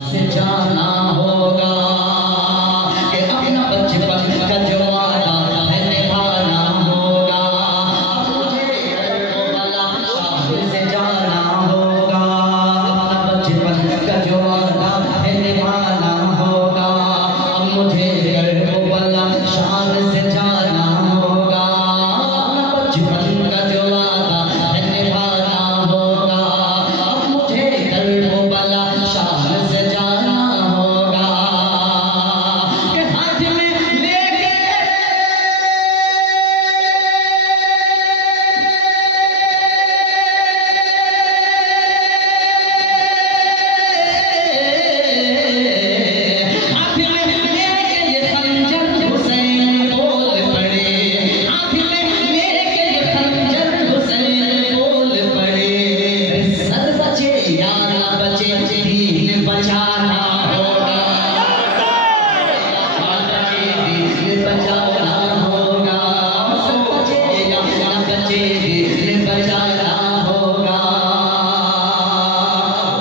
से जाना होगा कि अपना बचपन का जो वादा है निभाना होगा। मुझे करबला से जाना होगा, अपना बचपन का जो वादा है निभाना होगा। अब मुझे करबला शान से जाना होगा, अपना बचपन का जो वादा है निभाना होगा। अब मुझे करबला शान से जाना होगा कि हाथ में लेके हाथ में लेके ये खंजर हुसैन बोल पड़े, हाथ में लेके ये खंजर हुसैन बोल पड़े। सर बचे या ना बचे दीन बचाना होगा, दीन बचाना होगा। सर बचे या ना बचे दीन बचाना होगा।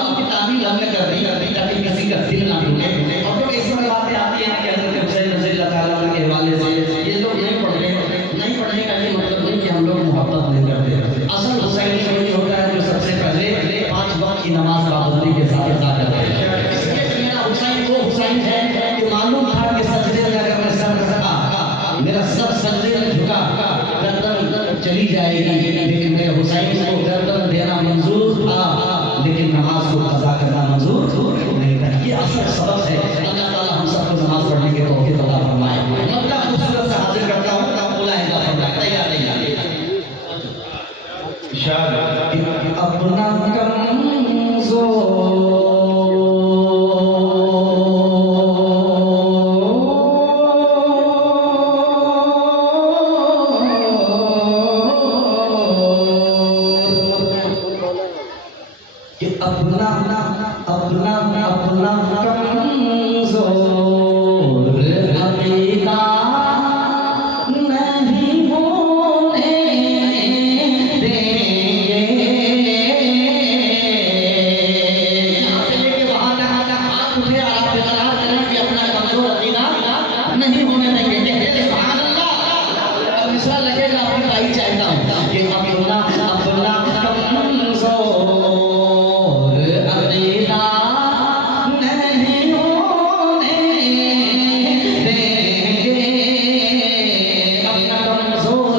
उनकी तामील हमने कर दी ताकि किसी का दिल ना टूटे। और तो इस समय बातें आती है कि हज़रत हुसैन रज़ी अल्लाह ताला अन्हु के हवाले से ये लोग नहीं पढ़ रहे, नहीं पढ़ने का ये मतलब नहीं कि हम लोग मोहब्बत नहीं करते। असल हुसैन वही होता है जो सबसे पहले 5 वक्त की नमाज पाबंदी के साथ अदा करता है। इसलिए मेरा हुसैन वो हुसैन है कि मालूम था कि सजदे में अगर मैं सर रखा, मेरा सर सजदे में झुका, गर्दन चली जाएगी, लेकिन मेरे हुसैन को गर्दन देना मंजूर था, लेकिन नमाज को अदा करना मंजूर नहीं था। ये असल सबक है। अल्लाह ताला हम सबको नमाज पढ़ने के तौफीक अता फरमाए। मतलब खूबसूरत से हाजिर करता हूँ, बुलाएगा तैयार अपना अपना कमज़ोर अक़ीदा नहीं होने देंगे। यहाँ से लेके वहाँ तक हाथ उठे और आप इकरार करें कि अपना कमज़ोर अक़ीदा नहीं होने देंगे। सुभान अल्लाह। अब मिसरा लगेगा अपनी भाई चाहता हूँ कि अपना कमज़ोर अक़ीदा नहीं होने देंगे, अपना कमज़ोर अक़ीदा नहीं होने देंगे, अपना कमज़ोर अक़ीदा नहीं होने देंगे। अपना कमज़ोर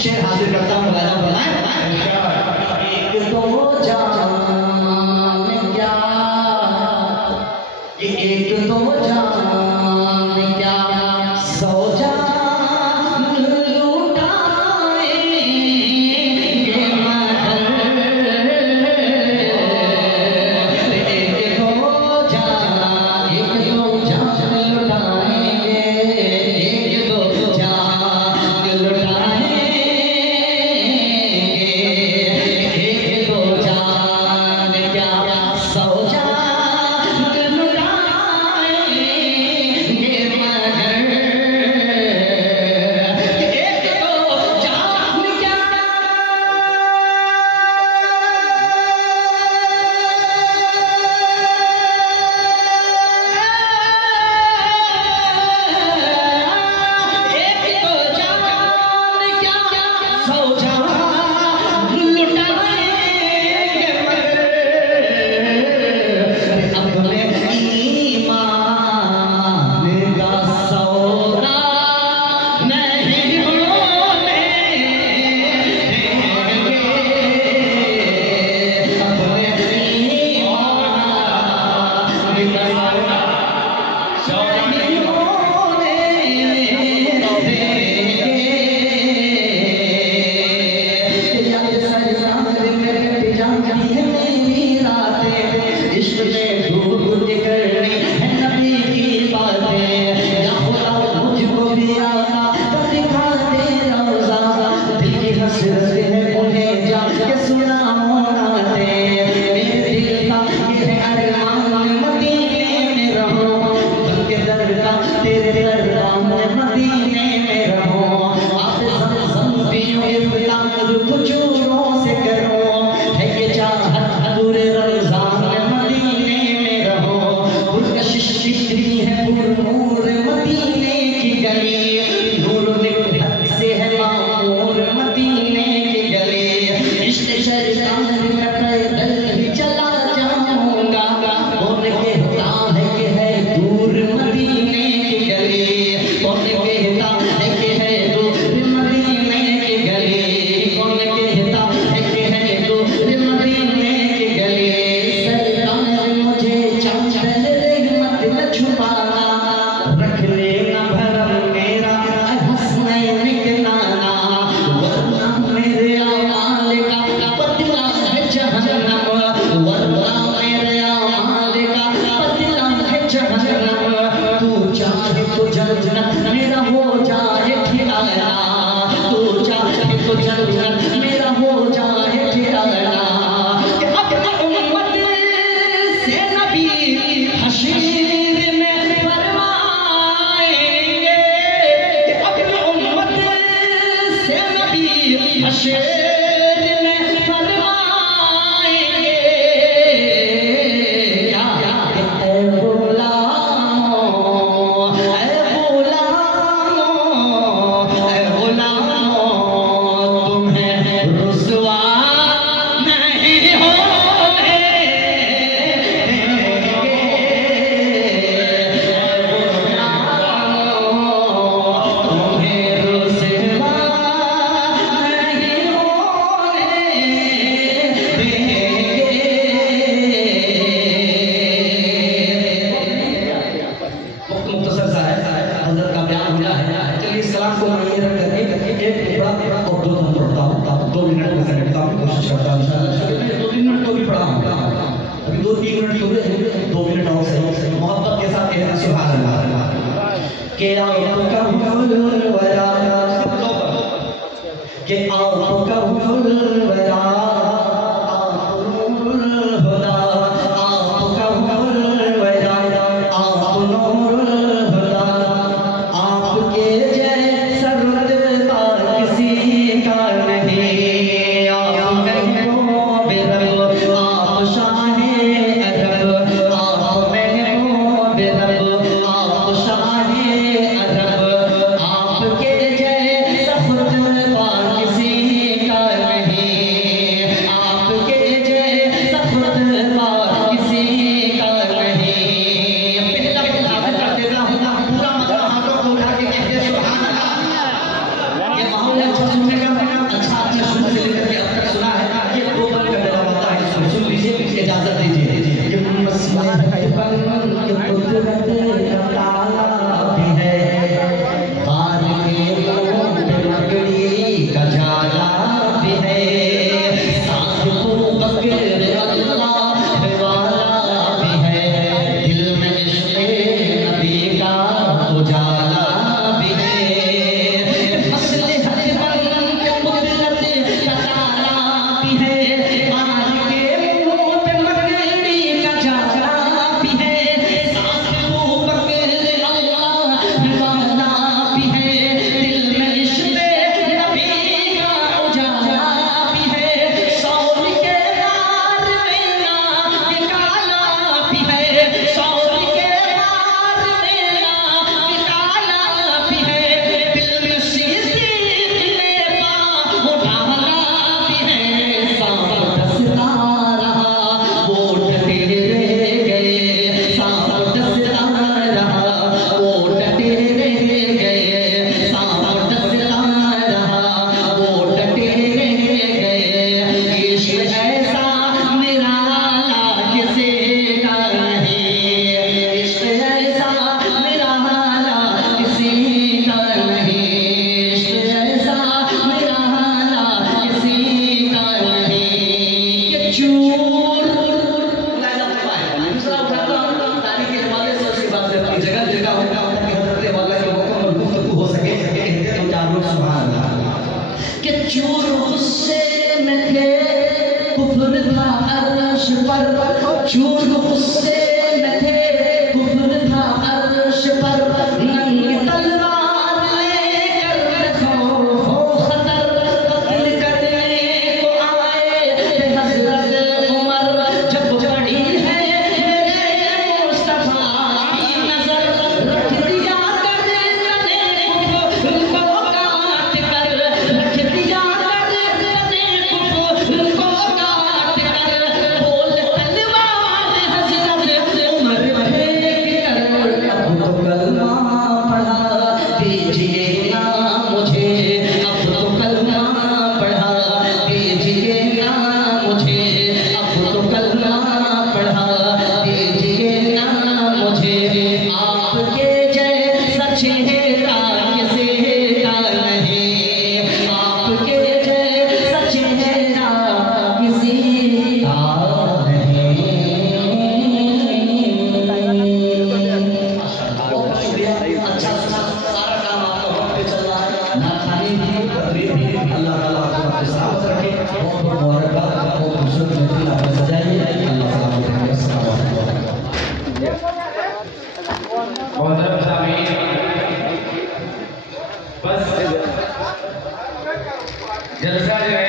शेर हाजिर करता हूँ, राजा बनाए एक तो जान क्या, एक तो जान क्या 100 जान लुटाएंगे मगर, एक तो जान लुटाएंगे, एक तो जान लुटाएंगे, एक तो जान क्या 100 जान लुटाएंगे। है सुभान अल्लाह कि चोर गुस्से में थे कुफ्र था अर्श पर, चोर गुस्से में थे कुफ्र था अर्श पर, नंगी तलवार लेकर हो खतर कत्ल करने को आए हजरत उमर, जब पड़ी है मेरे मुस्तफा की नजर, रख दिया कर तने कुफ्र को काट कर, रख दिया कर तने कुफ्र को काट कर, बोल तलवार हजरत उमर फेंक कर, अब तो कलमा पढ़ा दीजिए ना मुझे, अब तो कलमा पढ़ा दीजिए ना मुझे, अब तो कलमा पढ़ा दीजिए ना मुझे, आपके जैसा चेहरा किसी का नहीं, आपके जैसा चेहरा किसी का नहीं। बहुत शुक्रिया, अच्छा सारा काम आपका वक्त पे चल रहा है, ना खाने भी तकरीर भी, अल्लाह ताला आपको सलामत रखे, बहुत बहुत मुबारकबाद, बहुत खूबसूरत महफिल आपने सजाई है, अल्लाह सलामत रखे। अस्सलाम वालेकुम। मोहतरम सामीन, बस जलसा जो